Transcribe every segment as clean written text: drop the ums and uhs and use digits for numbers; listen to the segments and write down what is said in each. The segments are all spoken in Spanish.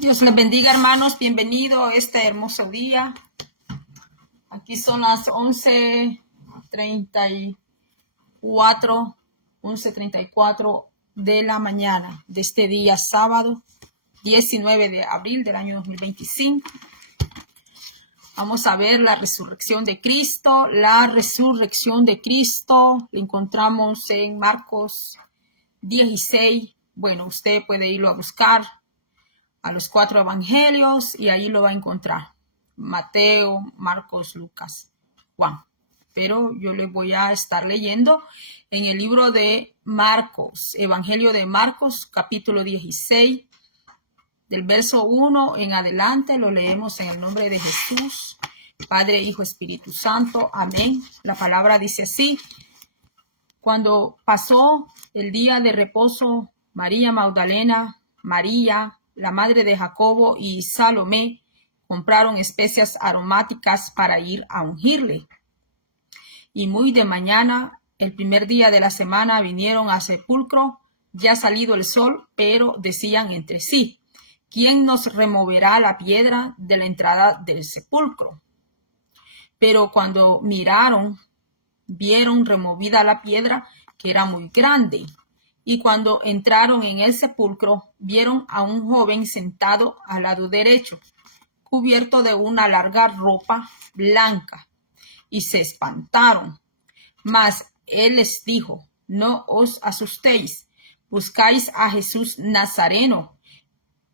Dios les bendiga, hermanos. Bienvenido a este hermoso día. Aquí son las 11:34 de la mañana de este día sábado, 19 de abril del año 2025. Vamos a ver la resurrección de Cristo. La resurrección de Cristo la encontramos en Marcos 16. Bueno, usted puede irlo a buscar a los 4 evangelios y ahí lo va a encontrar. Mateo, Marcos, Lucas, Juan. Pero yo le voy a estar leyendo en el libro de Marcos, Evangelio de Marcos, capítulo 16, del verso 1 en adelante. Lo leemos en el nombre de Jesús, Padre, Hijo, Espíritu Santo. Amén. La palabra dice así: cuando pasó el día de reposo, María Magdalena, María, la madre de Jacobo, y Salomé compraron especias aromáticas para ir a ungirle. Y muy de mañana, el primer día de la semana, vinieron al sepulcro, ya salido el sol, pero decían entre sí: ¿quién nos removerá la piedra de la entrada del sepulcro? Pero cuando miraron, vieron removida la piedra, que era muy grande. Y cuando entraron en el sepulcro, vieron a un joven sentado al lado derecho, cubierto de una larga ropa blanca, y se espantaron. Mas él les dijo: no os asustéis, buscáis a Jesús Nazareno,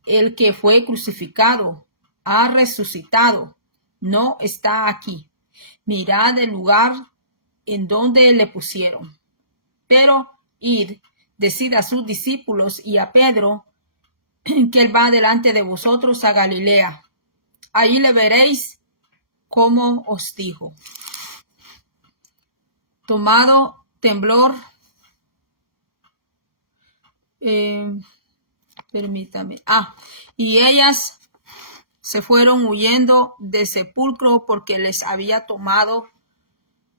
el que fue crucificado. Ha resucitado, no está aquí. Mirad el lugar en donde le pusieron. Pero id, decid a sus discípulos y a Pedro que él va delante de vosotros a Galilea. Ahí le veréis como os dijo. Tomado temblor, permítame. Y ellas se fueron huyendo del sepulcro porque les había tomado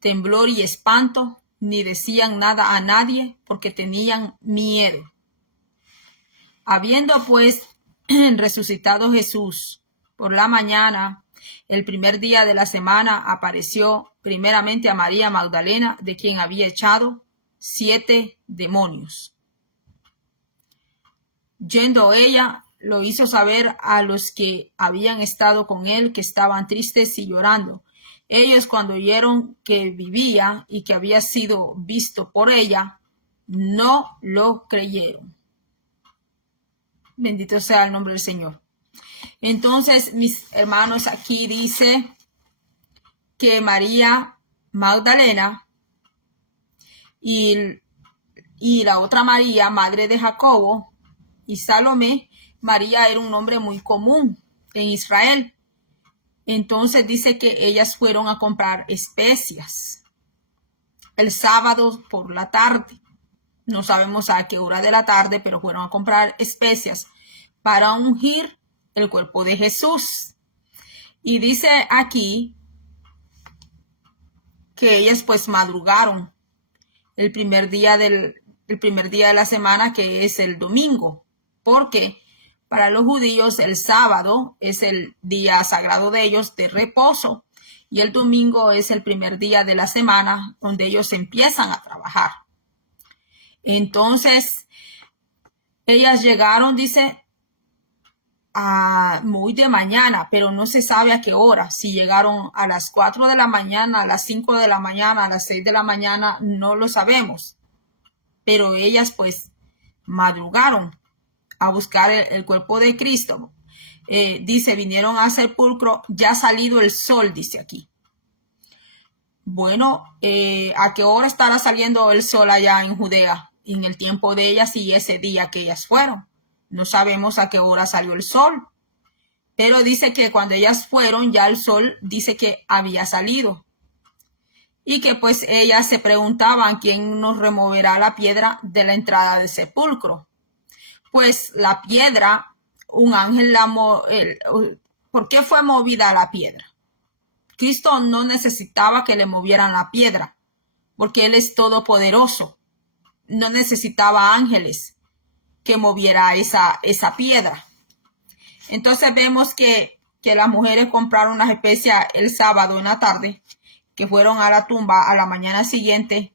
temblor y espanto, ni decían nada a nadie porque tenían miedo. Habiendo pues resucitado Jesús por la mañana, el primer día de la semana, apareció primeramente a María Magdalena, de quien había echado 7 demonios. Yendo ella, lo hizo saber a los que habían estado con él, que estaban tristes y llorando. Ellos, cuando oyeron que vivía y que había sido visto por ella, no lo creyeron. Bendito sea el nombre del Señor. Entonces, mis hermanos, aquí dice que María Magdalena y la otra María, madre de Jacobo, y Salomé. María era un nombre muy común en Israel. Entonces dice que ellas fueron a comprar especias el sábado por la tarde. No sabemos a qué hora de la tarde, pero fueron a comprar especias para ungir el cuerpo de Jesús. Y dice aquí que ellas pues madrugaron el primer día de la semana, que es el domingo, porque para los judíos el sábado es el día sagrado de ellos de reposo y el domingo es el primer día de la semana donde ellos empiezan a trabajar. Entonces, ellas llegaron, dice, muy de mañana, pero no se sabe a qué hora. Si llegaron a las 4 de la mañana, a las 5 de la mañana, a las 6 de la mañana, no lo sabemos. Pero ellas pues madrugaron a buscar el cuerpo de Cristo. Dice, vinieron al sepulcro ya salido el sol, dice aquí. Bueno, ¿a qué hora estará saliendo el sol allá en Judea? En el tiempo de ellas y ese día que ellas fueron. No sabemos a qué hora salió el sol. Pero dice que cuando ellas fueron, ya el sol dice que había salido. Y que pues ellas se preguntaban: ¿quién nos removerá la piedra de la entrada del sepulcro? Pues la piedra, un ángel ¿por qué fue movida la piedra? Cristo no necesitaba que le movieran la piedra, porque Él es todopoderoso. No necesitaba ángeles que moviera esa piedra. Entonces vemos que las mujeres compraron las especias el sábado en la tarde, que fueron a la tumba a la mañana siguiente.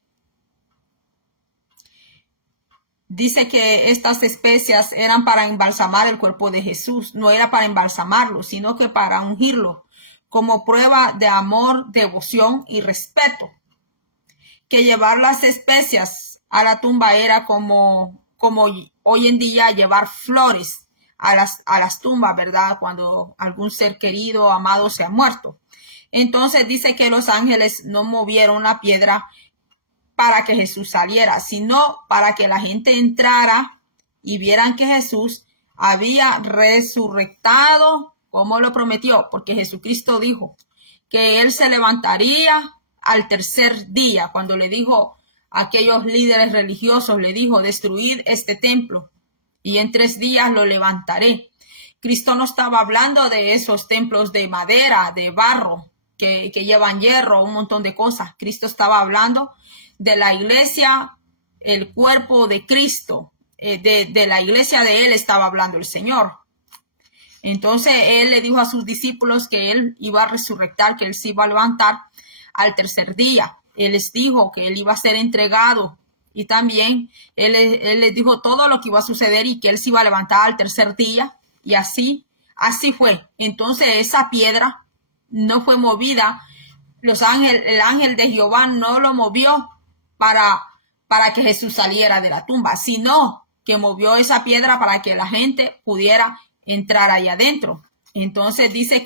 Dice que estas especias eran para embalsamar el cuerpo de Jesús. No era para embalsamarlo, sino que para ungirlo, como prueba de amor, devoción y respeto. Que llevar las especias a la tumba era como hoy en día llevar flores a las tumbas, ¿verdad? Cuando algún ser querido o amado se ha muerto. Entonces dice que los ángeles no movieron la piedra para que Jesús saliera, sino para que la gente entrara y vieran que Jesús había resucitado como lo prometió, porque Jesucristo dijo que él se levantaría al tercer día. Cuando le dijo a aquellos líderes religiosos, le dijo: destruid este templo y en 3 días lo levantaré. Cristo no estaba hablando de esos templos de madera, de barro, que llevan hierro, un montón de cosas. Cristo estaba hablando de la iglesia, el cuerpo de Cristo, de la iglesia de él estaba hablando el Señor. Entonces él le dijo a sus discípulos que él iba a resucitar, que él se iba a levantar al tercer día. Él les dijo que él iba a ser entregado y también él les dijo todo lo que iba a suceder y que él se iba a levantar al tercer día, y así fue. Entonces esa piedra no fue movida. El ángel de Jehová no lo movió para que Jesús saliera de la tumba, sino que movió esa piedra para que la gente pudiera entrar ahí adentro. Entonces dice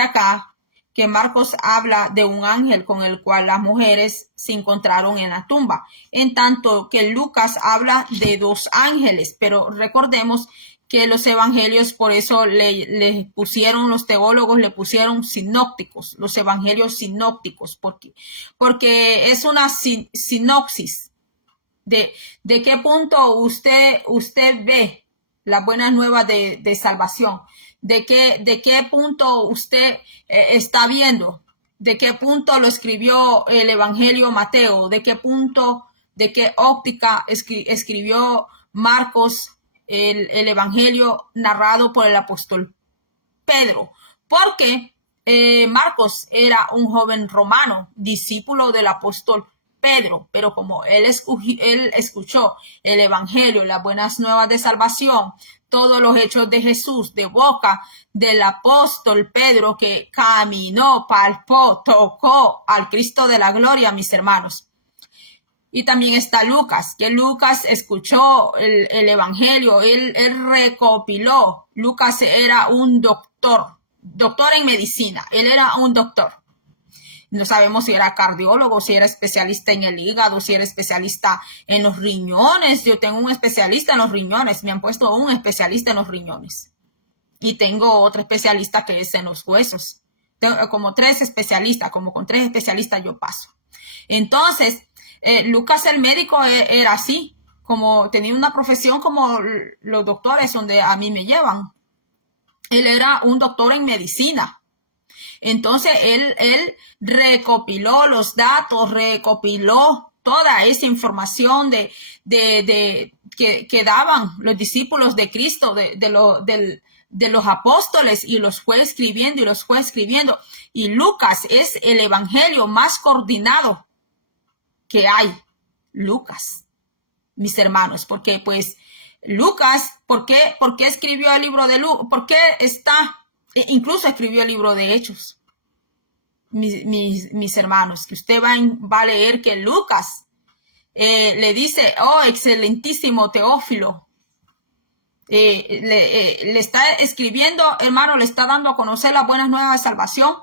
acá que Marcos habla de un ángel con el cual las mujeres se encontraron en la tumba, en tanto que Lucas habla de 2 ángeles. Pero recordemos que los evangelios, por eso le pusieron, los teólogos le pusieron sinópticos, los evangelios sinópticos, porque es una sinopsis de qué punto usted ve las buenas nuevas de salvación, de qué punto usted está viendo, de qué punto lo escribió el evangelio Mateo, de qué óptica escribió Marcos el evangelio narrado por el apóstol Pedro, porque Marcos era un joven romano, discípulo del apóstol Pedro, pero como él escuchó el evangelio, las buenas nuevas de salvación, todos los hechos de Jesús de boca del apóstol Pedro, que caminó, palpó, tocó al Cristo de la gloria, mis hermanos. Y también está Lucas, que Lucas escuchó el evangelio, él recopiló. Lucas era un doctor en medicina, él era un doctor. No sabemos si era cardiólogo, si era especialista en el hígado, si era especialista en los riñones. Yo tengo un especialista en los riñones, me han puesto un especialista en los riñones. Y tengo otro especialista que es en los huesos. Tengo como 3 especialistas, como con 3 especialistas yo paso. Entonces, Lucas el médico era así, como tenía una profesión como los doctores donde a mí me llevan. Él era un doctor en medicina. Entonces él recopiló los datos, recopiló toda esa información que daban los discípulos de Cristo, de los apóstoles, y los fue escribiendo. Y Lucas es el evangelio más coordinado que hay. Lucas, mis hermanos, porque pues Lucas, ¿por qué escribió el libro de Lucas? ¿Por qué incluso escribió el libro de Hechos? Mis hermanos, que usted va a leer que Lucas le dice: oh, excelentísimo Teófilo, le está escribiendo, hermano, le está dando a conocer las buenas nuevas de salvación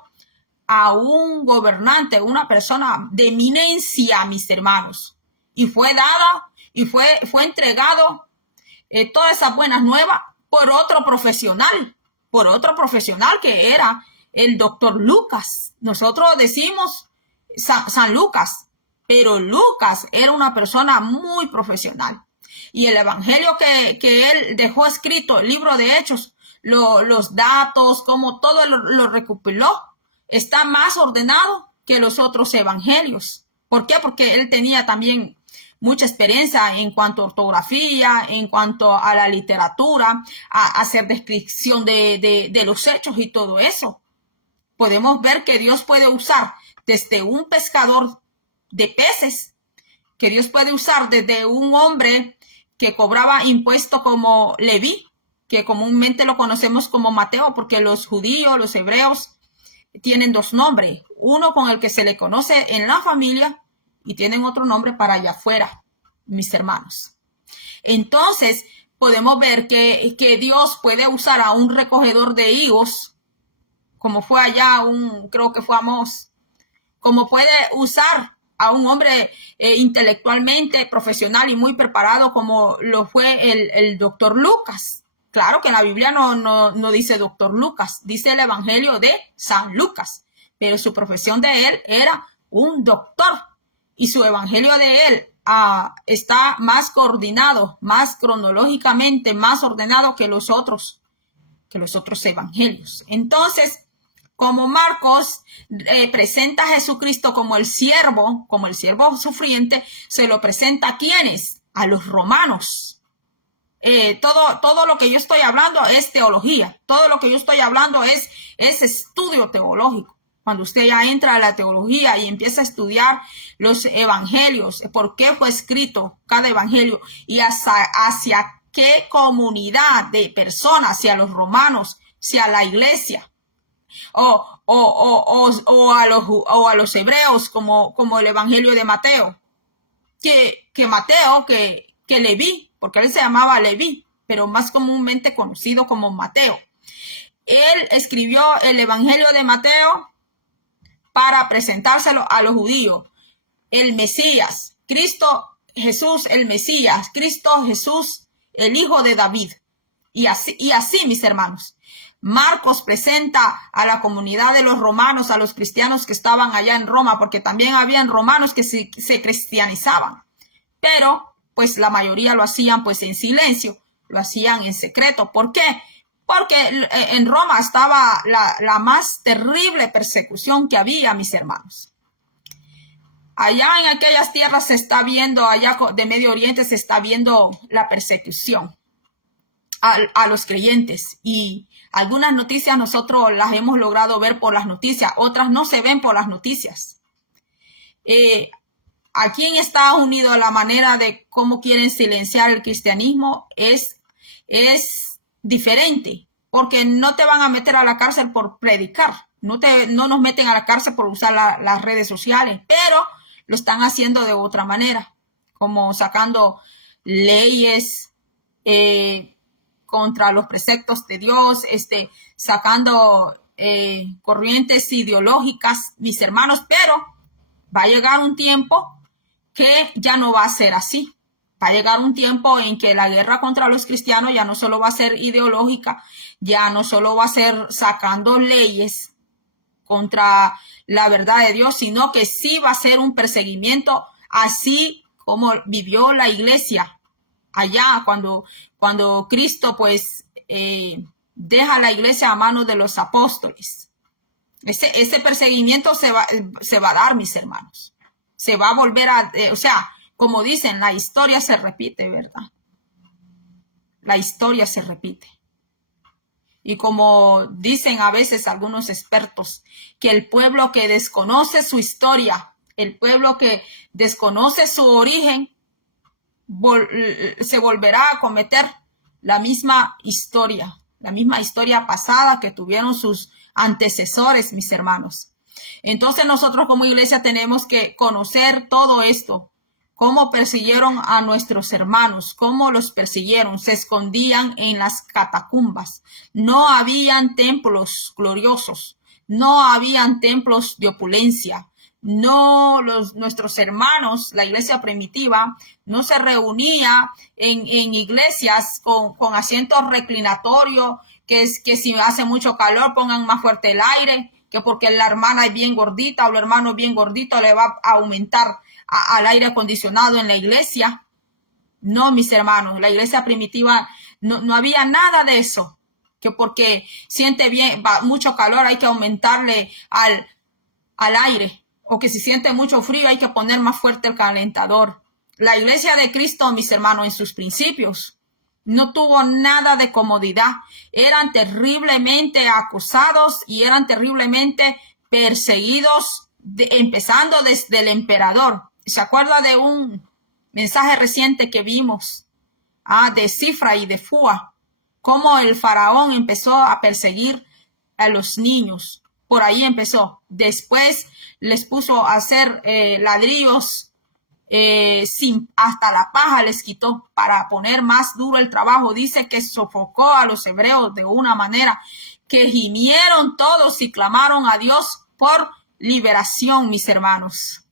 a un gobernante, una persona de eminencia, mis hermanos, y fue dada y fue entregado todas esas buenas nuevas por otro profesional que era el doctor Lucas. Nosotros decimos San Lucas, pero Lucas era una persona muy profesional. Y el evangelio que él dejó escrito, el libro de Hechos, los datos, como todo lo recopiló, está más ordenado que los otros evangelios. ¿Por qué? Porque él tenía también mucha experiencia en cuanto a ortografía, en cuanto a la literatura, a hacer descripción de los hechos y todo eso. Podemos ver que Dios puede usar desde un pescador de peces, que Dios puede usar desde un hombre que cobraba impuestos como Leví, que comúnmente lo conocemos como Mateo, porque los judíos, los hebreos, tienen dos nombres, uno con el que se le conoce en la familia y tienen otro nombre para allá afuera, mis hermanos. Entonces, podemos ver que Dios puede usar a un recogedor de higos, como fue allá creo que fue Amós, como puede usar a un hombre intelectualmente profesional y muy preparado como lo fue el doctor Lucas. Claro que en la Biblia no dice doctor Lucas, dice el Evangelio de San Lucas, pero su profesión de él era un doctor y su Evangelio de él está más coordinado, más cronológicamente, más ordenado que los otros evangelios. Entonces, como Marcos presenta a Jesucristo como el siervo sufriente, se lo presenta a ¿quiénes? A los romanos. Todo lo que yo estoy hablando es teología. Todo lo que yo estoy hablando es estudio teológico. Cuando usted ya entra a la teología y empieza a estudiar los evangelios, por qué fue escrito cada evangelio y hacia qué comunidad de personas, hacia los romanos, hacia la iglesia, o a los hebreos, como el evangelio de Mateo, que Mateo, que Leví, porque él se llamaba Leví, pero más comúnmente conocido como Mateo. Él escribió el evangelio de Mateo para presentárselo a los judíos. El Mesías, Cristo Jesús, el Mesías, Cristo Jesús, el hijo de David. Y así, mis hermanos, Marcos presenta a la comunidad de los romanos, a los cristianos que estaban allá en Roma, porque también habían romanos que se cristianizaban, pero pues la mayoría lo hacían pues en silencio, lo hacían en secreto. ¿Por qué? Porque en Roma estaba la más terrible persecución que había, mis hermanos. Allá en aquellas tierras se está viendo, allá de Medio Oriente se está viendo la persecución a los creyentes, y algunas noticias nosotros las hemos logrado ver por las noticias, otras no se ven por las noticias. Aquí en Estados Unidos la manera de cómo quieren silenciar el cristianismo es diferente, porque no te van a meter a la cárcel por predicar, no nos meten a la cárcel por usar las redes sociales, pero lo están haciendo de otra manera, como sacando leyes contra los preceptos de Dios, sacando corrientes ideológicas, mis hermanos, pero va a llegar un tiempo que ya no va a ser así. Va a llegar un tiempo en que la guerra contra los cristianos ya no solo va a ser ideológica, ya no solo va a ser sacando leyes contra la verdad de Dios, sino que sí va a ser un perseguimiento, así como vivió la iglesia allá cuando Cristo pues deja la iglesia a manos de los apóstoles. Ese perseguimiento se va a dar, mis hermanos. Se va a volver o sea, como dicen, la historia se repite, ¿verdad? La historia se repite. Y como dicen a veces algunos expertos, que el pueblo que desconoce su historia, el pueblo que desconoce su origen, se volverá a cometer la misma historia pasada que tuvieron sus antecesores, mis hermanos. Entonces nosotros como iglesia tenemos que conocer todo esto, cómo persiguieron a nuestros hermanos, cómo los persiguieron, se escondían en las catacumbas, no habían templos gloriosos, no habían templos de opulencia, nuestros hermanos, la iglesia primitiva, no se reunía en iglesias con asientos reclinatorios, que si hace mucho calor pongan más fuerte el aire, que porque la hermana es bien gordita o el hermano es bien gordito le va a aumentar al aire acondicionado en la iglesia. No, mis hermanos, la iglesia primitiva no había nada de eso, que porque siente mucho calor hay que aumentarle al aire, o que si siente mucho frío hay que poner más fuerte el calentador. La iglesia de Cristo, mis hermanos, en sus principios, no tuvo nada de comodidad. Eran terriblemente acusados y eran terriblemente perseguidos, empezando desde el emperador. ¿Se acuerda de un mensaje reciente que vimos de Cifra y de Fua? Cómo el faraón empezó a perseguir a los niños. Por ahí empezó. Después les puso a hacer ladrillos, hasta la paja les quitó para poner más duro el trabajo. Dice que sofocó a los hebreos de una manera que gimieron todos y clamaron a Dios por liberación, mis hermanos.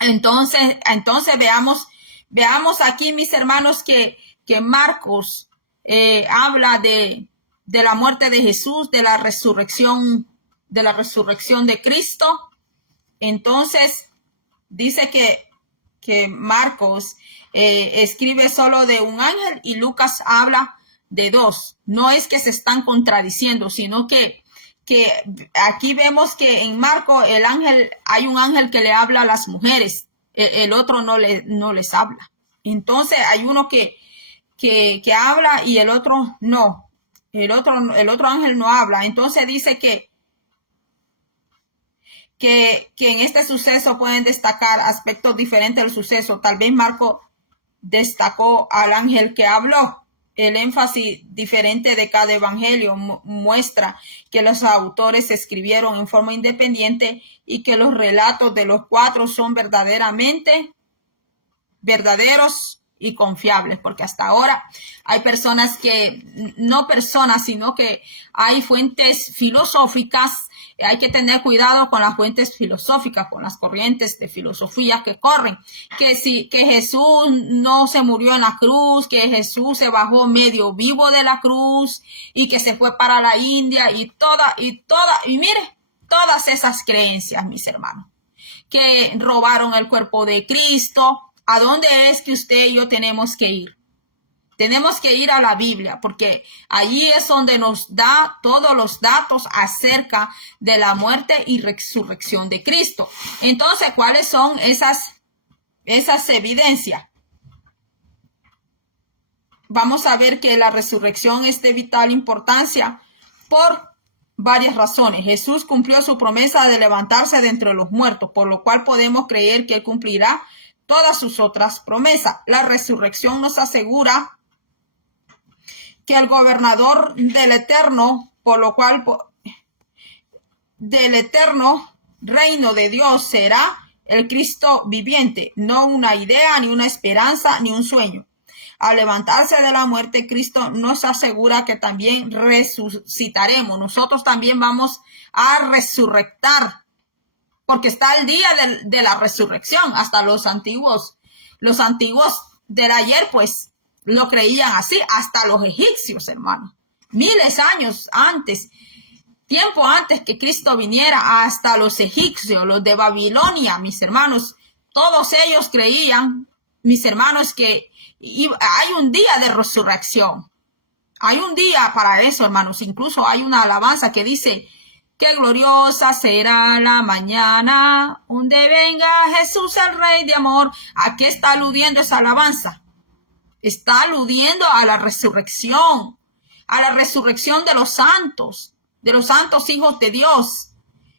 Entonces veamos aquí, mis hermanos, que Marcos habla de la muerte de Jesús, de la resurrección de Cristo. Entonces dice que Marcos escribe solo de un ángel y Lucas habla de dos. No es que se están contradiciendo, sino que aquí vemos que en Marcos hay un ángel que le habla a las mujeres, el otro no les habla. Entonces hay uno que habla y el otro no. El otro ángel no habla. Entonces dice que en este suceso pueden destacar aspectos diferentes del suceso. Tal vez Marco destacó al ángel que habló. El énfasis diferente de cada evangelio muestra que los autores escribieron en forma independiente y que los relatos de los cuatro son verdaderamente verdaderos y confiables, porque hasta ahora hay personas sino que hay fuentes filosóficas. Hay que tener cuidado con las fuentes filosóficas, con las corrientes de filosofía que corren, que Jesús no se murió en la cruz, que Jesús se bajó medio vivo de la cruz y que se fue para la India y mire, todas esas creencias, mis hermanos, que robaron el cuerpo de Cristo. ¿A dónde es que usted y yo tenemos que ir? Tenemos que ir a la Biblia, porque allí es donde nos da todos los datos acerca de la muerte y resurrección de Cristo. Entonces, ¿cuáles son esas evidencias? Vamos a ver que la resurrección es de vital importancia por varias razones. Jesús cumplió su promesa de levantarse de entre los muertos, por lo cual podemos creer que Él cumplirá todas sus otras promesas. La resurrección nos asegura que el gobernador del eterno, del eterno reino de Dios será el Cristo viviente, no una idea, ni una esperanza, ni un sueño. Al levantarse de la muerte, Cristo nos asegura que también resucitaremos. Nosotros también vamos a resurrectar, porque está el día de la resurrección. Hasta los antiguos del ayer, pues, lo creían así, hasta los egipcios, hermanos. Miles de años antes, tiempo antes que Cristo viniera, hasta los egipcios, los de Babilonia, mis hermanos, todos ellos creían, mis hermanos, que hay un día de resurrección. Hay un día para eso, hermanos. Incluso hay una alabanza que dice: qué gloriosa será la mañana, donde venga Jesús el Rey de amor. ¿A qué está aludiendo esa alabanza? Está aludiendo a la resurrección de los santos hijos de Dios.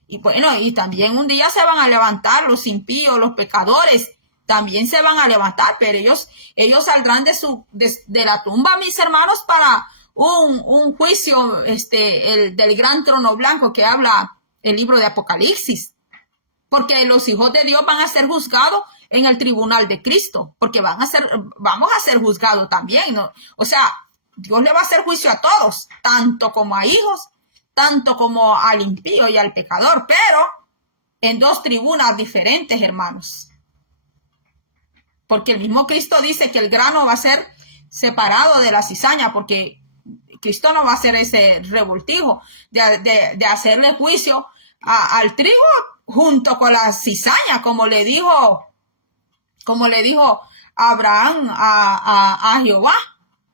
Y bueno, y también un día se van a levantar los impíos, los pecadores, también se van a levantar, pero ellos saldrán de la tumba, mis hermanos, para un juicio, del gran trono blanco que habla el libro de Apocalipsis. Porque los hijos de Dios van a ser juzgados en el tribunal de Cristo, porque vamos a ser juzgados también, ¿no? O sea, Dios le va a hacer juicio a todos, tanto como a hijos, tanto como al impío y al pecador, pero en dos tribunas diferentes, hermanos. Porque el mismo Cristo dice que el grano va a ser separado de la cizaña, porque Cristo no va a hacer ese revoltijo de hacerle juicio al trigo junto con la cizaña, como le dijo Abraham a Jehová.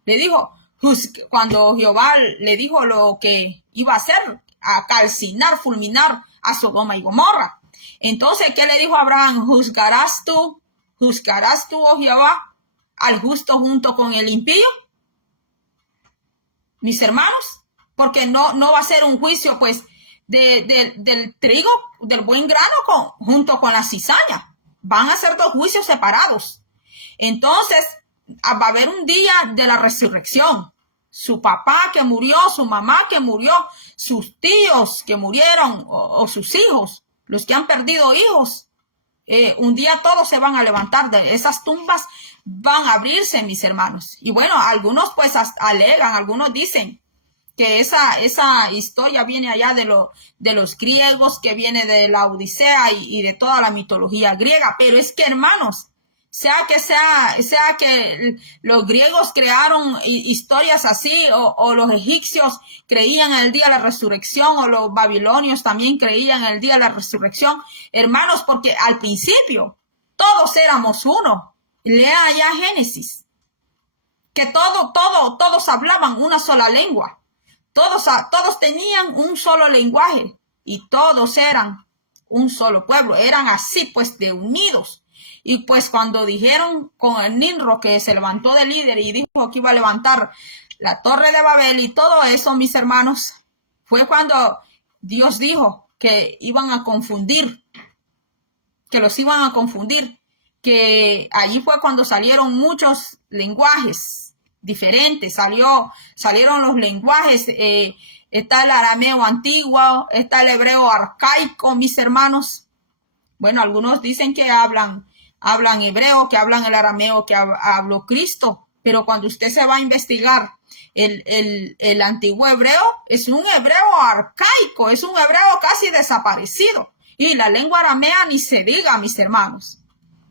Le dijo, cuando Jehová le dijo lo que iba a hacer, a calcinar, fulminar a Sodoma y Gomorra. Entonces, ¿qué le dijo Abraham? ¿Juzgarás tú ¿Juzgarás tú, oh Jehová, al justo junto con el impío? Mis hermanos, porque no va a ser un juicio, pues, del trigo, del buen grano junto con la cizaña. Van a ser dos juicios separados. Entonces, va a haber un día de la resurrección. Su papá que murió, su mamá que murió, sus tíos que murieron o sus hijos, los que han perdido hijos. Un día todos se van a levantar de esas tumbas, van a abrirse, mis hermanos. Y bueno, algunos pues alegan, algunos dicen que esa historia viene allá de los griegos, que viene de la Odisea y de toda la mitología griega. Pero es que, hermanos, sea que los griegos crearon historias así, o los egipcios creían en el día de la resurrección, o los babilonios también creían en el día de la resurrección, hermanos, porque al principio todos éramos uno. Lea allá Génesis, que todos hablaban una sola lengua. Todos tenían un solo lenguaje y todos eran un solo pueblo. Eran así, pues, de unidos. Y pues cuando dijeron con el Nimrod, que se levantó de líder y dijo que iba a levantar la torre de Babel y todo eso, mis hermanos, fue cuando Dios dijo que iban a confundir, que los iban a confundir, que allí fue cuando salieron muchos lenguajes diferentes, salieron los lenguajes, está el arameo antiguo, está el hebreo arcaico, mis hermanos. Bueno, algunos dicen que hablan hebreo, que hablan el arameo que habló Cristo, pero cuando usted se va a investigar el antiguo hebreo, es un hebreo arcaico, es un hebreo casi desaparecido. Y la lengua aramea ni se diga, mis hermanos,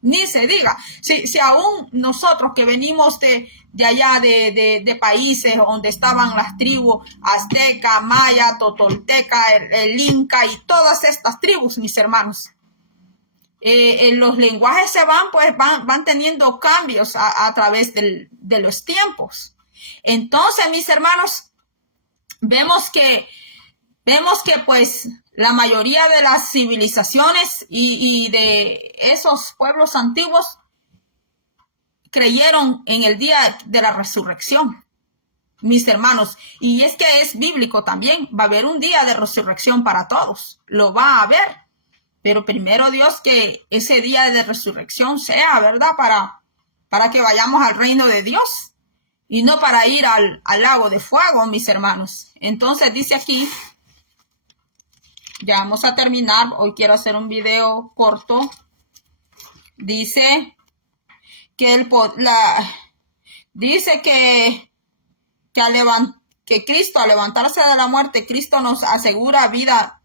ni se diga. Si aún nosotros que venimos de allá de países donde estaban las tribus azteca, maya, totolteca, el inca y todas estas tribus, mis hermanos, los lenguajes se van teniendo cambios a través de los tiempos. Entonces, mis hermanos, vemos que pues la mayoría de las civilizaciones y de esos pueblos antiguos creyeron en el día de la resurrección, mis hermanos. Y es que es bíblico también. Va a haber un día de resurrección para todos. Lo va a haber. Pero primero, Dios, que ese día de resurrección sea, ¿verdad? Para que vayamos al reino de Dios y no para ir al lago de fuego, mis hermanos. Entonces dice aquí, ya vamos a terminar. Hoy quiero hacer un video corto. Dice que que Cristo, al levantarse de la muerte, Cristo nos asegura vida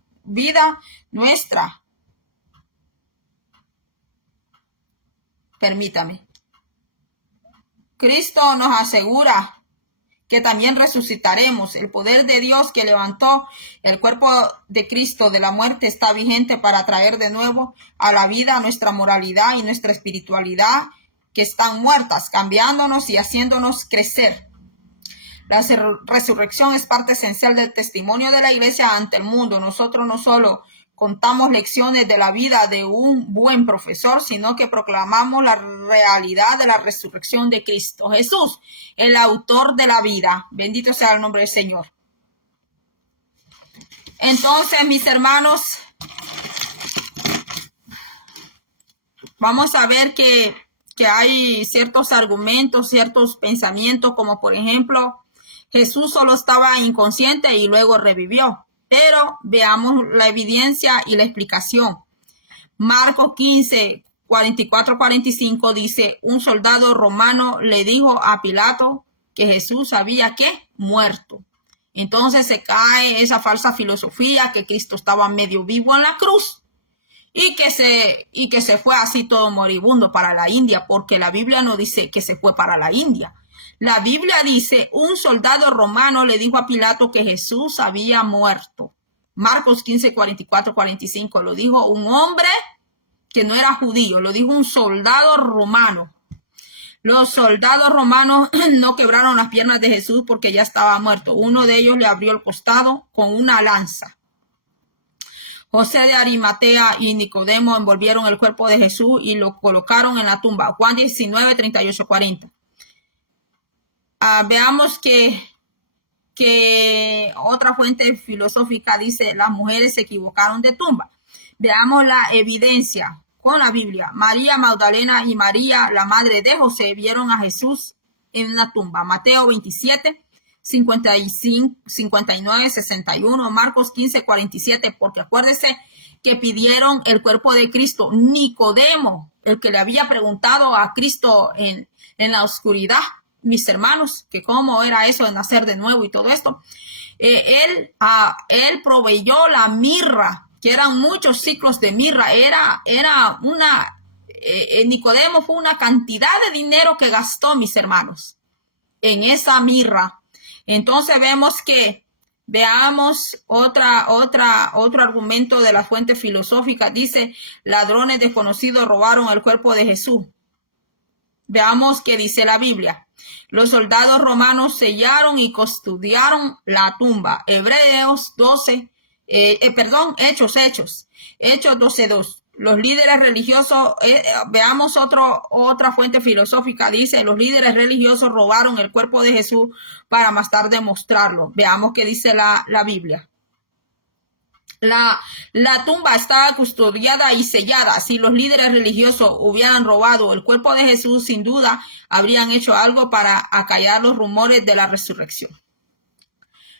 nuestra. Permítame. Cristo nos asegura que también resucitaremos. El poder de Dios que levantó el cuerpo de Cristo de la muerte está vigente para traer de nuevo a la vida nuestra moralidad y nuestra espiritualidad que están muertas, cambiándonos y haciéndonos crecer. La resurrección es parte esencial del testimonio de la iglesia ante el mundo. Nosotros no solo contamos lecciones de la vida de un buen profesor, sino que proclamamos la realidad de la resurrección de Cristo Jesús, el autor de la vida. Bendito sea el nombre del Señor. Entonces, mis hermanos, vamos a ver que hay ciertos argumentos, ciertos pensamientos, como por ejemplo, Jesús solo estaba inconsciente y luego revivió. Pero veamos la evidencia y la explicación. Marcos 15, 44-45 dice, un soldado romano le dijo a Pilato que Jesús había muerto. Entonces se cae esa falsa filosofía que Cristo estaba medio vivo en la cruz y que se fue así todo moribundo para la India, porque la Biblia no dice que se fue para la India. La Biblia dice, un soldado romano le dijo a Pilato que Jesús había muerto. Marcos 15, 44-45. Lo dijo un hombre que no era judío. Lo dijo un soldado romano. Los soldados romanos no quebraron las piernas de Jesús porque ya estaba muerto. Uno de ellos le abrió el costado con una lanza. José de Arimatea y Nicodemo envolvieron el cuerpo de Jesús y lo colocaron en la tumba. Juan 19, 38, 40. Veamos que otra fuente filosófica dice: las mujeres se equivocaron de tumba. Veamos la evidencia con la Biblia. María Magdalena y María, la madre de José, vieron a Jesús en una tumba. Mateo 27, 55, 59, 61, Marcos 15, 47, porque acuérdese que pidieron el cuerpo de Cristo. Nicodemo, el que le había preguntado a Cristo en la oscuridad, mis hermanos, que cómo era eso de nacer de nuevo y todo esto, él proveyó la mirra, que eran muchos ciclos de mirra. Nicodemo fue una cantidad de dinero que gastó, mis hermanos, en esa mirra. Entonces veamos otro argumento de la fuente filosófica. Dice: ladrones desconocidos robaron el cuerpo de Jesús. Veamos qué dice la Biblia. Los soldados romanos sellaron y custodiaron la tumba. Hechos 12:2. Los líderes religiosos, veamos otra fuente filosófica. Dice: los líderes religiosos robaron el cuerpo de Jesús para más tarde mostrarlo. Veamos qué dice la Biblia. La tumba estaba custodiada y sellada. Si los líderes religiosos hubieran robado el cuerpo de Jesús, sin duda habrían hecho algo para acallar los rumores de la resurrección.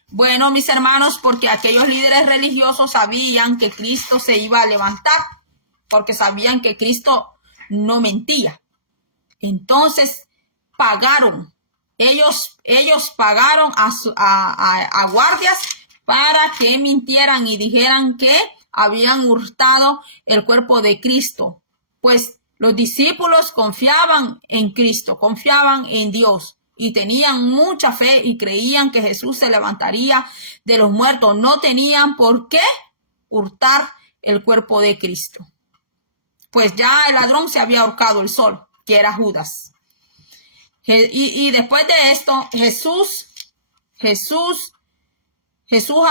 Bueno, mis hermanos, porque aquellos líderes religiosos sabían que Cristo se iba a levantar, porque sabían que Cristo no mentía. Entonces pagaron. Ellos pagaron a guardias para que mintieran y dijeran que habían hurtado el cuerpo de Cristo. Pues los discípulos confiaban en Cristo, confiaban en Dios y tenían mucha fe y creían que Jesús se levantaría de los muertos. No tenían por qué hurtar el cuerpo de Cristo. Pues ya el ladrón se había ahorcado el sol, que era Judas. Y después de esto, Jesús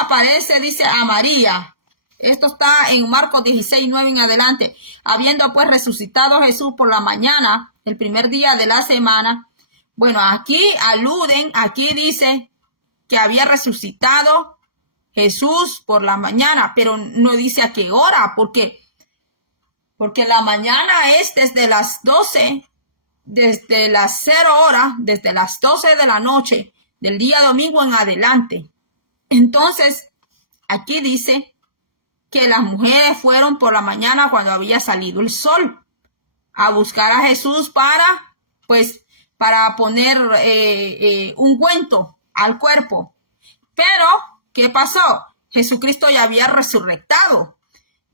aparece, dice, a María. Esto está en Marcos 16, 9 en adelante. Habiendo pues resucitado Jesús por la mañana, el primer día de la semana. Bueno, aquí dice que había resucitado Jesús por la mañana, pero no dice a qué hora, porque la mañana es desde las 12, desde las 0 horas, desde las 12 de la noche del día domingo en adelante. Entonces, aquí dice que las mujeres fueron por la mañana cuando había salido el sol a buscar a Jesús para poner ungüento al cuerpo. Pero, ¿qué pasó? Jesucristo ya había resucitado.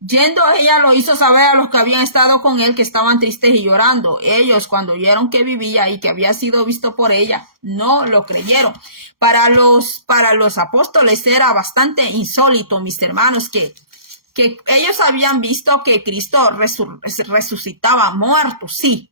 Yendo, ella lo hizo saber a los que habían estado con él, que estaban tristes y llorando. Ellos, cuando oyeron que vivía y que había sido visto por ella, no lo creyeron. Para los apóstoles era bastante insólito, mis hermanos, que ellos habían visto que Cristo resucitaba muerto, sí.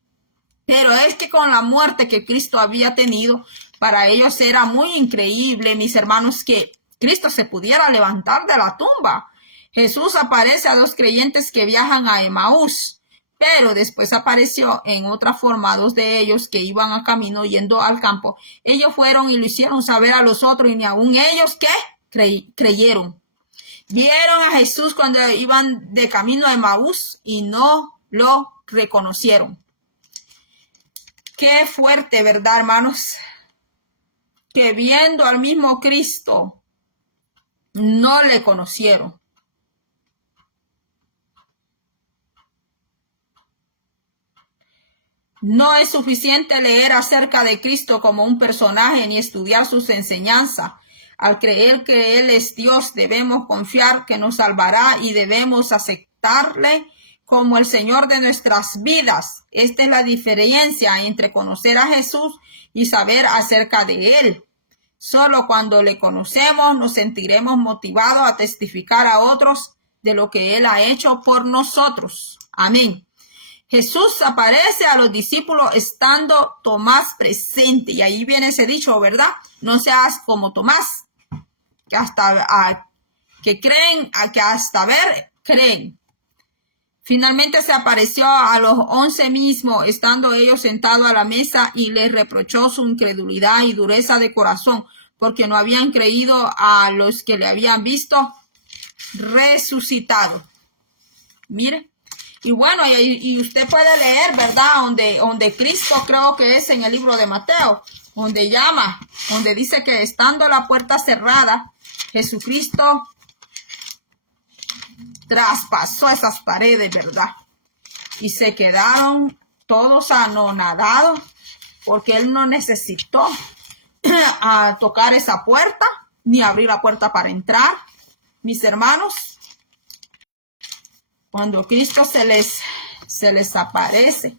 Pero es que con la muerte que Cristo había tenido, para ellos era muy increíble, mis hermanos, que Cristo se pudiera levantar de la tumba. Jesús aparece a 2 creyentes que viajan a Emaús, pero después apareció en otra forma a 2 de ellos que iban a camino yendo al campo. Ellos fueron y lo hicieron saber a los otros, y ni aun ellos que creyeron. Vieron a Jesús cuando iban de camino a Emaús y no lo reconocieron. Qué fuerte, ¿verdad, hermanos? Que viendo al mismo Cristo no le conocieron. No es suficiente leer acerca de Cristo como un personaje ni estudiar sus enseñanzas. Al creer que Él es Dios, debemos confiar que nos salvará y debemos aceptarle como el Señor de nuestras vidas. Esta es la diferencia entre conocer a Jesús y saber acerca de Él. Solo cuando le conocemos nos sentiremos motivados a testificar a otros de lo que Él ha hecho por nosotros. Amén. Jesús aparece a los discípulos estando Tomás presente. Y ahí viene ese dicho, ¿verdad? No seas como Tomás, que creen que hasta ver creen. Finalmente se apareció a los 11 mismos, estando ellos sentados a la mesa, y les reprochó su incredulidad y dureza de corazón, porque no habían creído a los que le habían visto resucitado. Mire. Y bueno, y usted puede leer, ¿verdad? Donde Cristo, creo que es en el libro de Mateo, donde llama, donde dice que estando la puerta cerrada, Jesucristo traspasó esas paredes, ¿verdad? Y se quedaron todos anonadados, porque él no necesitó a tocar esa puerta, ni abrir la puerta para entrar. Mis hermanos, cuando Cristo se les aparece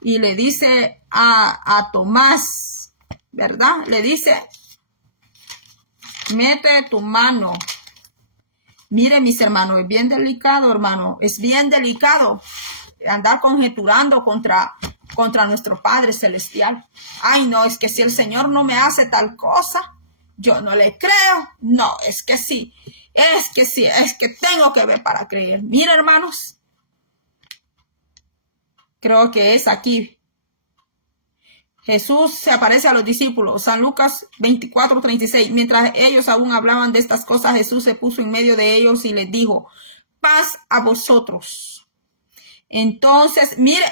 y le dice a Tomás, ¿verdad? Le dice, mete tu mano. Mire, mis hermanos, es bien delicado, hermano. Es bien delicado andar conjeturando contra nuestro Padre Celestial. Ay, no, es que si el Señor no me hace tal cosa, yo no le creo. No, es que sí. Es que tengo que ver para creer. Mira, hermanos, creo que es aquí. Jesús se aparece a los discípulos. San Lucas 24:36. Mientras ellos aún hablaban de estas cosas, Jesús se puso en medio de ellos y les dijo, paz a vosotros. Entonces, mire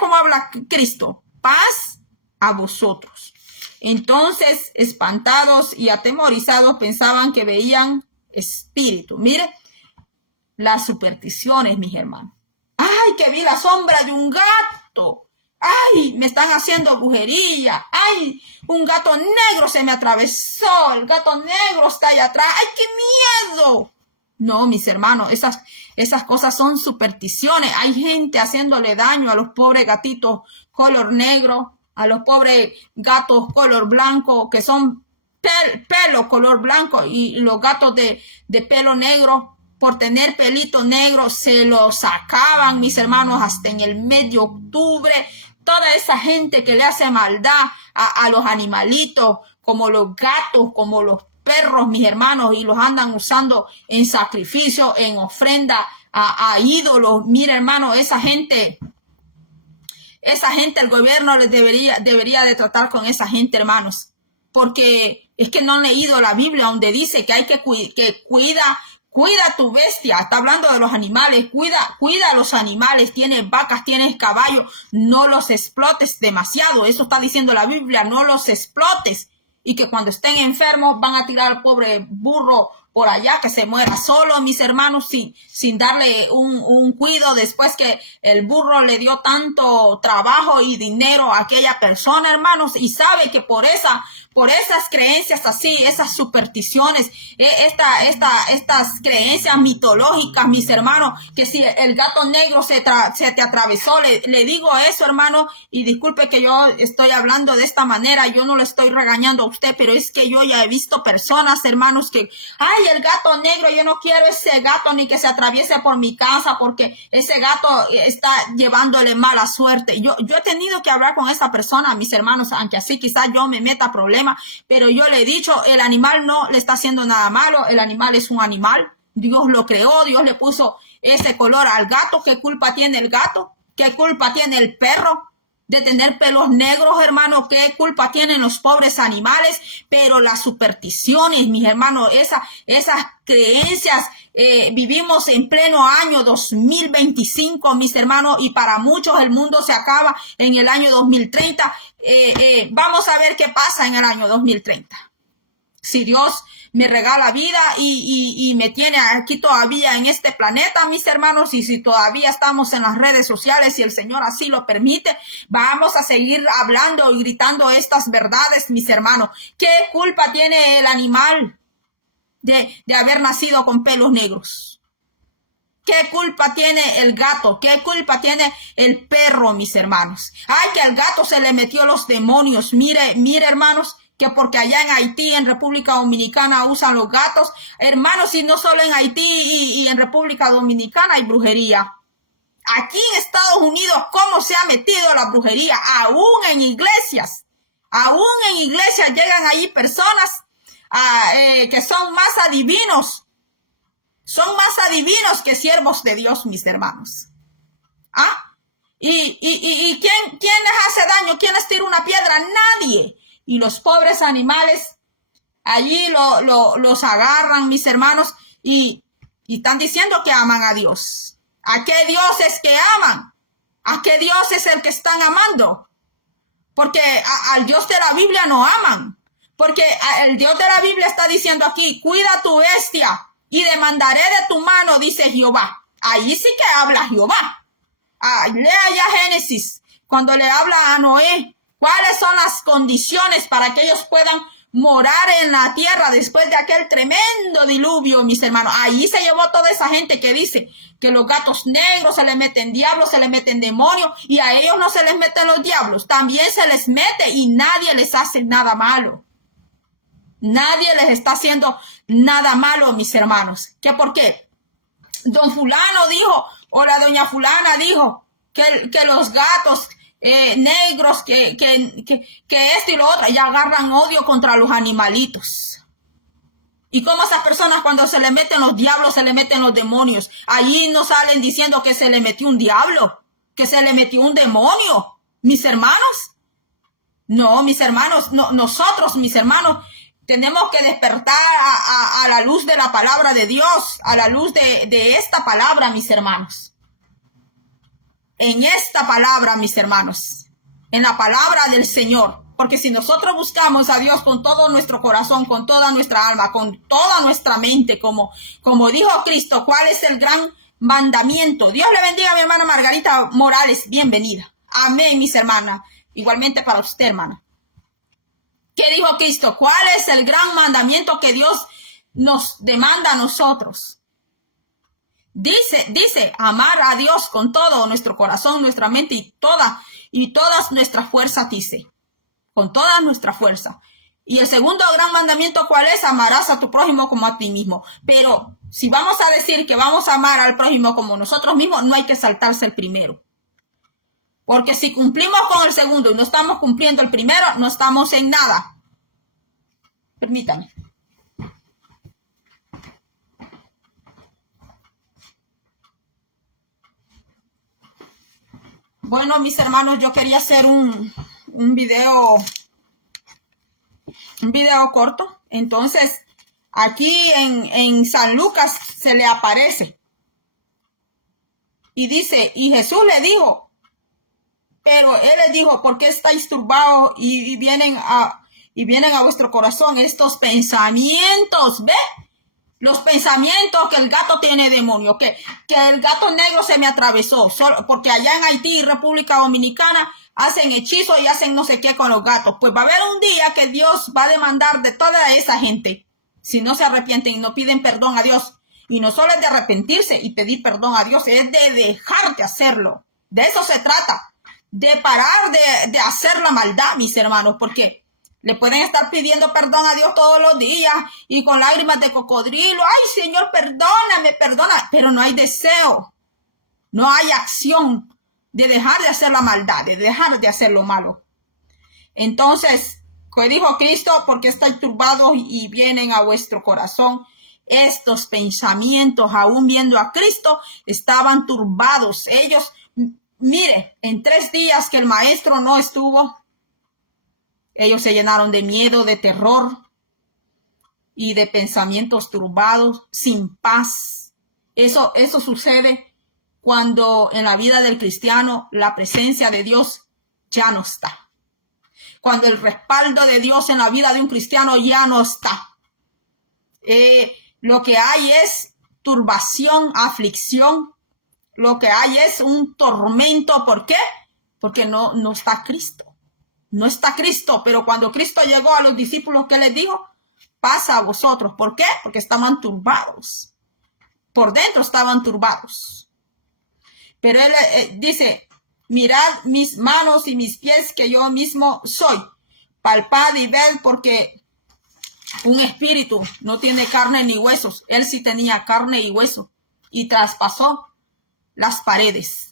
cómo habla Cristo. Paz a vosotros. Entonces, espantados y atemorizados, pensaban que veían espíritu. Mire, las supersticiones, mis hermanos. Ay, que vi la sombra de un gato. Ay, me están haciendo brujería. Ay, un gato negro se me atravesó. El gato negro está allá atrás. Ay, qué miedo. No, mis hermanos, esas cosas son supersticiones. Hay gente haciéndole daño a los pobres gatitos color negro, a los pobres gatos color blanco, que son pelo color blanco, y los gatos de pelo negro, por tener pelito negro, se lo sacaban, mis hermanos, hasta en el mes de octubre. Toda esa gente que le hace maldad a los animalitos, como los gatos, como los perros, mis hermanos, y los andan usando en sacrificio, en ofrenda a ídolos. Mira, hermano, esa gente, el gobierno les debería de tratar con esa gente, hermanos, porque es que no han leído la Biblia, donde dice que hay que cuida tu bestia. Está hablando de los animales. Cuida a los animales. Tienes vacas, tienes caballos. No los explotes demasiado. Eso está diciendo la Biblia. No los explotes. Y que cuando estén enfermos van a tirar al pobre burro por allá, que se muera solo, mis hermanos, sin darle un cuido, después que el burro le dio tanto trabajo y dinero a aquella persona, hermanos, y sabe que por esas creencias así, esas supersticiones, estas creencias mitológicas, mis hermanos, que si el gato negro se te atravesó, le digo eso, hermano, y disculpe que yo estoy hablando de esta manera, yo no le estoy regañando a usted, pero es que yo ya he visto personas, hermanos, que, ay, el gato negro, yo no quiero ese gato ni que se atraviese por mi casa, porque ese gato está llevándole mala suerte. Yo he tenido que hablar con esa persona, mis hermanos, aunque así quizás yo me meta problemas, pero yo le he dicho, el animal no le está haciendo nada malo, el animal es un animal, Dios lo creó, Dios le puso ese color al gato. ¿Qué culpa tiene el gato? ¿Qué culpa tiene el perro de tener pelos negros, hermanos? ¿Qué culpa tienen los pobres animales? Pero las supersticiones, mis hermanos, esas creencias, vivimos en pleno año 2025, mis hermanos, y para muchos el mundo se acaba en el año 2030. Vamos a ver qué pasa en el año 2030. Si Dios me regala vida y me tiene aquí todavía en este planeta, mis hermanos, y si todavía estamos en las redes sociales y el Señor así lo permite, vamos a seguir hablando y gritando estas verdades, mis hermanos. ¿Qué culpa tiene el animal de haber nacido con pelos negros? ¿Qué culpa tiene el gato? ¿Qué culpa tiene el perro, mis hermanos? Ay, que al gato se le metió los demonios. Mire, hermanos, que porque allá en Haití, en República Dominicana, usan los gatos. Hermanos, y no solo en Haití y en República Dominicana hay brujería. Aquí en Estados Unidos, ¿cómo se ha metido la brujería? Aún en iglesias. Aún en iglesias llegan ahí personas que son más adivinos Son más adivinos que siervos de Dios, mis hermanos. ¿Ah? ¿Y quién les hace daño? ¿Quién les tira una piedra? Nadie. Y los pobres animales allí los agarran, mis hermanos, y están diciendo que aman a Dios. ¿A qué Dios es que aman? ¿A qué Dios es el que están amando? Porque al Dios de la Biblia no aman. Porque el Dios de la Biblia está diciendo aquí, cuida tu bestia y demandaré de tu mano, dice Jehová. Ahí sí que habla Jehová. Lea ya Génesis, cuando le habla a Noé, cuáles son las condiciones para que ellos puedan morar en la tierra después de aquel tremendo diluvio, mis hermanos. Ahí se llevó toda esa gente que dice que los gatos negros se les meten diablos, se les meten demonios, y a ellos no se les meten los diablos, también se les mete y nadie les hace nada malo. Nadie les está haciendo nada malo, mis hermanos. ¿Qué por qué? Don fulano dijo, o la doña fulana dijo, que los gatos negros, que esto y lo otro, y agarran odio contra los animalitos. Y como esas personas cuando se le meten los diablos, se le meten los demonios, allí no salen diciendo que se le metió un diablo, que se le metió un demonio, mis hermanos. No, mis hermanos, no, nosotros, mis hermanos, tenemos que despertar a la luz de la palabra de Dios, a la luz de esta palabra, mis hermanos. En esta palabra, mis hermanos, en la palabra del Señor. Porque si nosotros buscamos a Dios con todo nuestro corazón, con toda nuestra alma, con toda nuestra mente, como dijo Cristo, ¿cuál es el gran mandamiento? Dios le bendiga a mi hermana Margarita Morales, bienvenida. Amén, mis hermanas. Igualmente para usted, hermana. ¿Qué dijo Cristo? ¿Cuál es el gran mandamiento que Dios nos demanda a nosotros? Dice, amar a Dios con todo nuestro corazón, nuestra mente y todas nuestras fuerzas, dice. Con toda nuestra fuerza. Y el segundo gran mandamiento, ¿cuál es? Amarás a tu prójimo como a ti mismo. Pero si vamos a decir que vamos a amar al prójimo como nosotros mismos, no hay que saltarse el primero. Porque si cumplimos con el segundo y no estamos cumpliendo el primero, no estamos en nada. Permítame. Bueno, mis hermanos, yo quería hacer un video corto. Entonces, aquí en San Lucas se le aparece. Y dice, y Jesús le dijo, pero él le dijo, ¿por qué estáis turbados y vienen a vuestro corazón estos pensamientos? ¿Ve? Los pensamientos que el gato tiene demonio, que el gato negro se me atravesó, porque allá en Haití y República Dominicana hacen hechizos y hacen no sé qué con los gatos. Pues va a haber un día que Dios va a demandar de toda esa gente, si no se arrepienten y no piden perdón a Dios. Y no solo es de arrepentirse y pedir perdón a Dios, es de dejar de hacerlo. De eso se trata, de parar de hacer la maldad, mis hermanos, porque le pueden estar pidiendo perdón a Dios todos los días y con lágrimas de cocodrilo. Ay, Señor, perdóname, perdona. Pero no hay deseo, no hay acción de dejar de hacer la maldad, de dejar de hacer lo malo. Entonces, como dijo Cristo, porque estáis turbados y vienen a vuestro corazón estos pensamientos, aún viendo a Cristo, estaban turbados. Ellos, mire, en 3 días que el maestro no estuvo, ellos se llenaron de miedo, de terror y de pensamientos turbados, sin paz. Eso sucede cuando en la vida del cristiano la presencia de Dios ya no está. Cuando el respaldo de Dios en la vida de un cristiano ya no está. Lo que hay es turbación, aflicción. Lo que hay es un tormento. ¿Por qué? Porque no está Cristo. No está Cristo, pero cuando Cristo llegó a los discípulos, ¿qué les dijo? Pasa a vosotros. ¿Por qué? Porque estaban turbados. Por dentro estaban turbados. Pero él dice, mirad mis manos y mis pies, que yo mismo soy. Palpad y ved, porque un espíritu no tiene carne ni huesos. Él sí tenía carne y hueso y traspasó las paredes.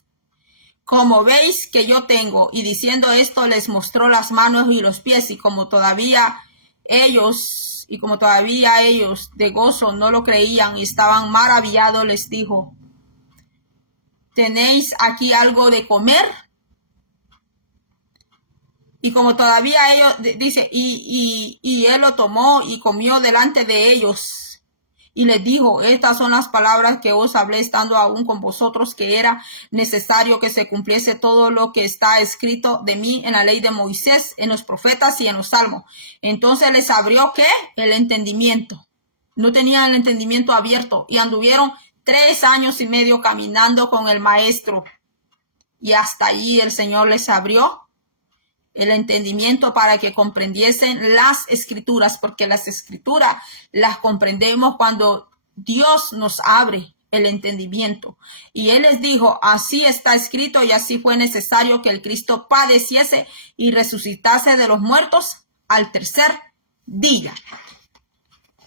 Como veis que yo tengo, y diciendo esto les mostró las manos y los pies, y como todavía ellos ellos. Y como todavía ellos de gozo no lo creían y estaban maravillados, les dijo: ¿tenéis aquí algo de comer? Y como todavía ellos, dice, y él lo tomó y comió delante de ellos. Y les dijo: estas son las palabras que os hablé estando aún con vosotros, que era necesario que se cumpliese todo lo que está escrito de mí en la ley de Moisés, en los profetas y en los salmos. Entonces les abrió, ¿qué? El entendimiento. No tenían el entendimiento abierto y anduvieron 3 años y medio caminando con el maestro. Y hasta allí el Señor les abrió el entendimiento para que comprendiesen las escrituras, porque las escrituras las comprendemos cuando Dios nos abre el entendimiento. Y él les dijo: así está escrito, y así fue necesario que el Cristo padeciese y resucitase de los muertos al tercer día,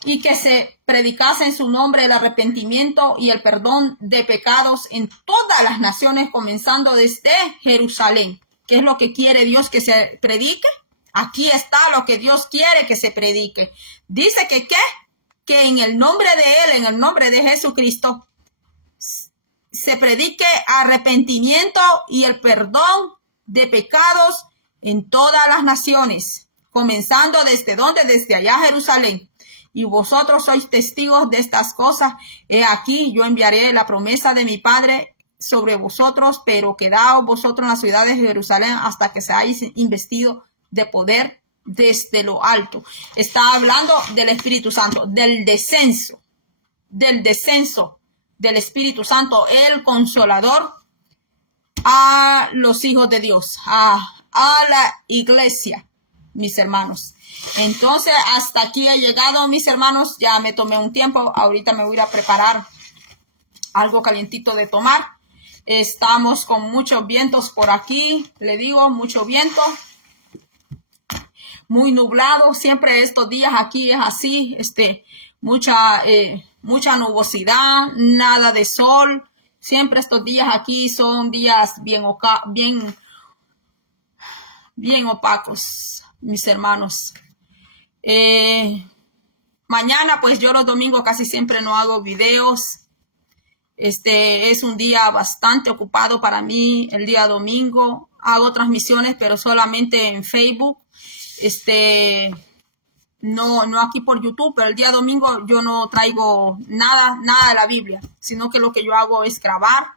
y que se predicase en su nombre el arrepentimiento y el perdón de pecados en todas las naciones, comenzando desde Jerusalén. ¿Qué es lo que quiere Dios que se predique? Aquí está lo que Dios quiere que se predique. Dice que ¿qué? Que en el nombre de Él, en el nombre de Jesucristo, se predique arrepentimiento y el perdón de pecados en todas las naciones, comenzando desde ¿dónde? Desde allá Jerusalén. Y vosotros sois testigos de estas cosas. He aquí, yo enviaré la promesa de mi Padre sobre vosotros, pero quedaos vosotros en la ciudad de Jerusalén hasta que seáis investidos de poder desde lo alto. Está hablando del Espíritu Santo, del descenso del Espíritu Santo, el Consolador, a los hijos de Dios, a la iglesia, mis hermanos. Entonces, hasta aquí he llegado, mis hermanos. Ya me tomé un tiempo. Ahorita me voy a ir a preparar algo calientito de tomar. Estamos con muchos vientos por aquí, le digo, mucho viento, muy nublado. Siempre estos días aquí es así, mucha nubosidad, nada de sol. Siempre estos días aquí son días bien opacos, mis hermanos. Mañana, pues yo los domingos casi siempre no hago videos. Es un día bastante ocupado para mí. El día domingo hago transmisiones, pero solamente en Facebook. No aquí por YouTube, pero el día domingo yo no traigo nada de la Biblia, sino que lo que yo hago es grabar.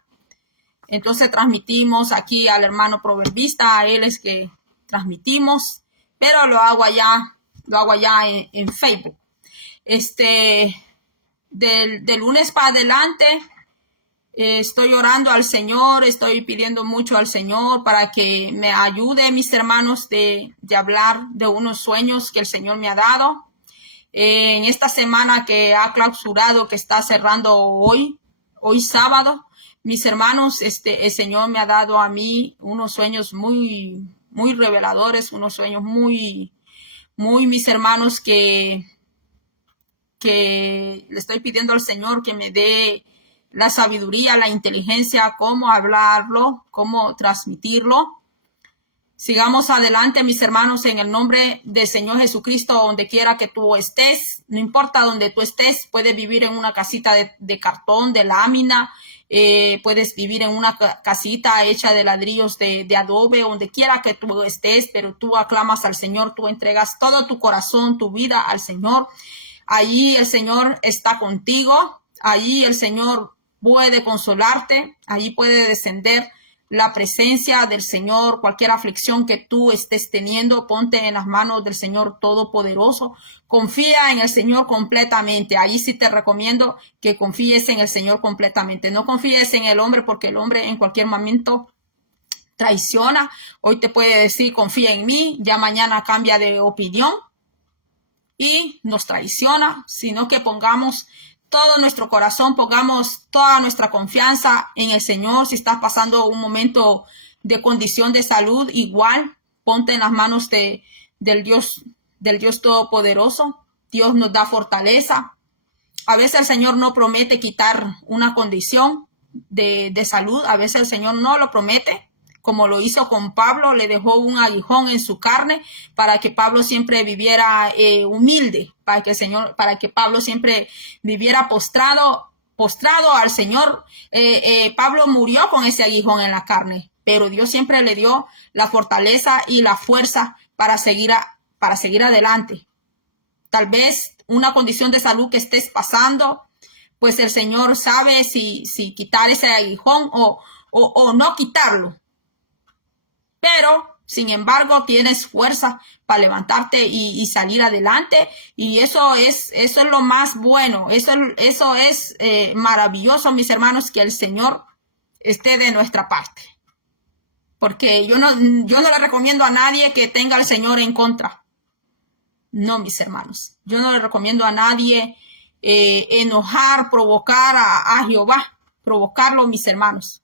Entonces transmitimos aquí al hermano proverbista, a él es que transmitimos, pero lo hago allá en Facebook. Del lunes para adelante, estoy orando al Señor, estoy pidiendo mucho al Señor para que me ayude, mis hermanos, de hablar de unos sueños que el Señor me ha dado. En esta semana que ha clausurado, que está cerrando hoy sábado, mis hermanos, el Señor me ha dado a mí unos sueños muy, muy reveladores, unos sueños muy, mis hermanos, que le estoy pidiendo al Señor que me dé la sabiduría, la inteligencia, cómo hablarlo, cómo transmitirlo. Sigamos adelante, mis hermanos, en el nombre del Señor Jesucristo, donde quiera que tú estés. No importa donde tú estés, puedes vivir en una casita de cartón, de lámina, puedes vivir en una casita hecha de ladrillos de adobe, donde quiera que tú estés, pero tú aclamas al Señor, tú entregas todo tu corazón, tu vida al Señor. Allí el Señor está contigo, allí el Señor puede consolarte, allí puede descender la presencia del Señor. Cualquier aflicción que tú estés teniendo, ponte en las manos del Señor Todopoderoso. Confía en el Señor completamente. Allí sí te recomiendo que confíes en el Señor completamente. No confíes en el hombre, porque el hombre en cualquier momento traiciona. Hoy te puede decir confía en mí, ya mañana cambia de opinión y nos traiciona, sino que pongamos todo nuestro corazón, pongamos toda nuestra confianza en el Señor. Si estás pasando un momento de condición de salud, igual ponte en las manos del Dios Todopoderoso. Dios nos da fortaleza. A veces el Señor no promete quitar una condición de salud, a veces el Señor no lo promete. como lo hizo con Pablo, le dejó un aguijón en su carne para que Pablo siempre viviera humilde, para que Pablo siempre viviera postrado al Señor. Pablo murió con ese aguijón en la carne, pero Dios siempre le dio la fortaleza y la fuerza para seguir adelante. Tal vez una condición de salud que estés pasando, pues el Señor sabe si quitar ese aguijón o no quitarlo. Pero, sin embargo, tienes fuerza para levantarte y salir adelante. Y eso es lo más bueno. Eso es maravilloso, mis hermanos, que el Señor esté de nuestra parte. Porque yo no le recomiendo a nadie que tenga al Señor en contra. No, mis hermanos. Yo no le recomiendo a nadie enojar, provocar a Jehová. Provocarlo, mis hermanos.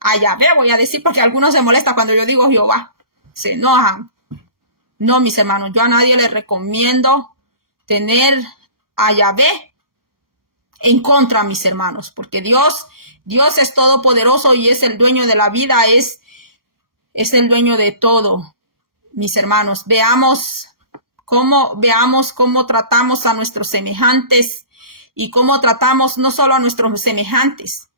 A Yahvé voy a decir, porque algunos se molestan cuando yo digo Jehová. Se enojan. No, mis hermanos. Yo a nadie le recomiendo tener a Yahvé en contra, mis hermanos. Porque Dios es todopoderoso y es el dueño de la vida. Es el dueño de todo, mis hermanos. Veamos cómo tratamos a nuestros semejantes y cómo tratamos no solo a nuestros semejantes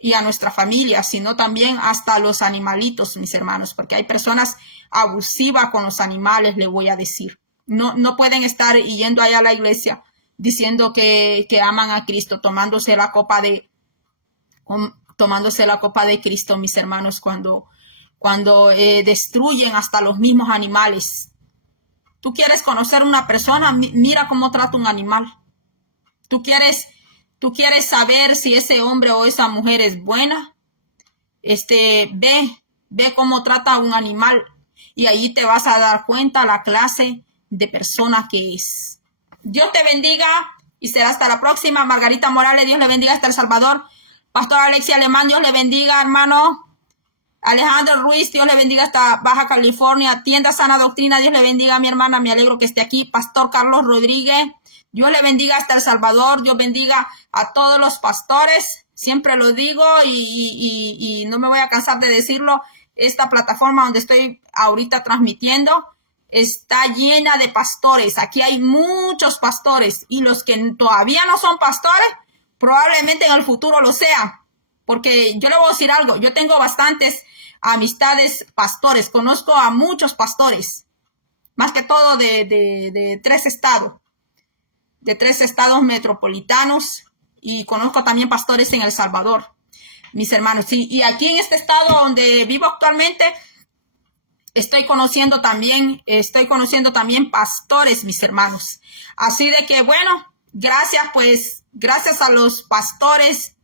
y a nuestra familia, sino también hasta a los animalitos, mis hermanos, porque hay personas abusivas con los animales, le voy a decir. No pueden estar yendo allá a la iglesia diciendo que aman a Cristo, tomándose la copa de Cristo, mis hermanos, cuando destruyen hasta los mismos animales. Tú quieres conocer una persona, mira cómo trata un animal. Tú quieres saber si ese hombre o esa mujer es buena. Ve cómo trata a un animal y ahí te vas a dar cuenta la clase de persona que es. Dios te bendiga y será hasta la próxima. Margarita Morales, Dios le bendiga hasta El Salvador. Pastor Alexia Alemán, Dios le bendiga, hermano. Alejandro Ruiz, Dios le bendiga hasta Baja California. Tienda Sana Doctrina, Dios le bendiga a mi hermana, me alegro que esté aquí. Pastor Carlos Rodríguez, Dios le bendiga hasta El Salvador. Dios bendiga a todos los pastores, siempre lo digo y no me voy a cansar de decirlo. Esta plataforma donde estoy ahorita transmitiendo está llena de pastores. Aquí hay muchos pastores y los que todavía no son pastores probablemente en el futuro lo sean. Porque yo le voy a decir algo, yo tengo bastantes amistades pastores, conozco a muchos pastores, más que todo de 3 estados metropolitanos, y conozco también pastores en El Salvador, mis hermanos. Y aquí en este estado donde vivo actualmente, estoy conociendo también pastores, mis hermanos. Así de que, bueno, gracias a los pastores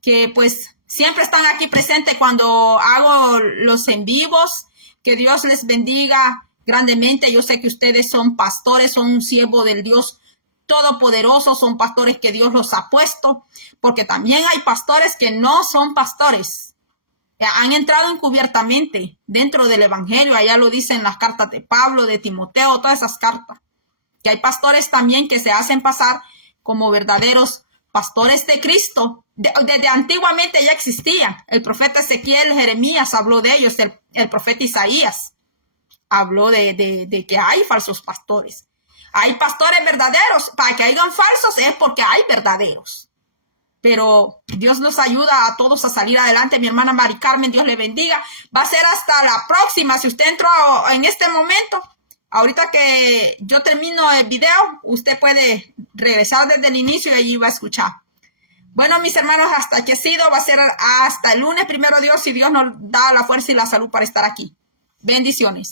que pues siempre están aquí presentes cuando hago los en vivos. Que Dios les bendiga grandemente. Yo sé que ustedes son pastores, son un siervo del Dios Todopoderoso, son pastores que Dios los ha puesto, porque también hay pastores que no son pastores. Han entrado encubiertamente dentro del evangelio, allá lo dicen las cartas de Pablo, de Timoteo, todas esas cartas. Que hay pastores también que se hacen pasar como verdaderos pastores de Cristo. Desde antiguamente ya existían. El profeta Ezequiel, Jeremías habló de ellos. El profeta Isaías habló de que hay falsos pastores. Hay pastores verdaderos. Para que hayan falsos es porque hay verdaderos. Pero Dios nos ayuda a todos a salir adelante. Mi hermana Mari Carmen, Dios le bendiga. Va a ser hasta la próxima. Si usted entró en este momento, ahorita que yo termino el video, usted puede regresar desde el inicio y allí va a escuchar. Bueno, mis hermanos, hasta aquí ha sido. Va a ser hasta el lunes, primero Dios, si Dios nos da la fuerza y la salud para estar aquí. Bendiciones.